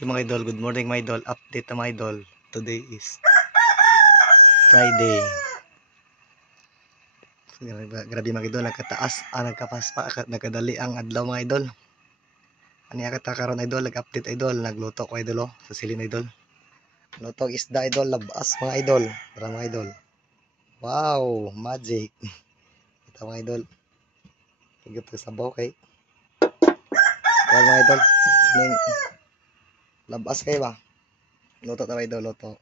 Okay mga idol, good morning mga idol. Update na mga idol. Today is Friday. So, grabe mga idol, nagkataas, nagkadali ang adlaw mga idol. Ano yung katakaroon idol, nag-update idol, nagluto ko idol sa silin idol. Lutong isda idol, labas mga idol. Tara mga idol. Wow, magic. Ito mga idol. Higit ko sa bawah kay. Tara mga idol. Labas kayo ba? Luto na mga idol, luto.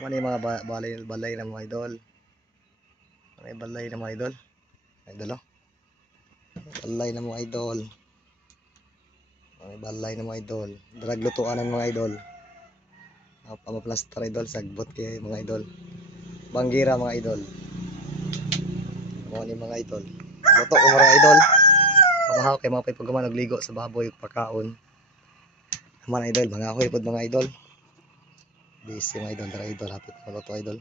Ano yung mga balay na mga idol? Ano yung balay na mga idol? Idol oh. Balay na mga idol. Ano yung balay na mga idol? Draglutuan ng mga idol. Pamaplaster idol, sagbot kay mga idol. Banggira mga idol. Ano yung mga idol? Luto ko mga idol. Pamahaw kay mga pagkuman nagligo sa baboy pagkaon. Naman idol, mga ahoy pod mga idol. Busy mga idol, dara idol, hapit maluto idol.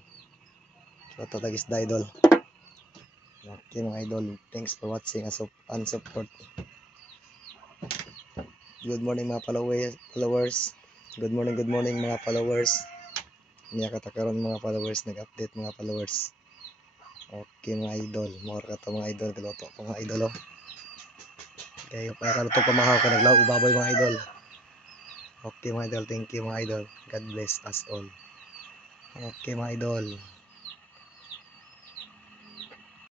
Luto tagis da idol. Okay mga idol, thanks for watching and support. Good morning mga followers. Good morning mga followers. Niya katakaron mga followers, nag-update mga followers. Okay mga idol, more ka to mga idol, galuto ko mga idol oh. Okay, pa kaluto pa mahaw ka naglaw ubaboy mga idol. Okay mga idol, thank you mga idol. God bless us all. Okay mga idol.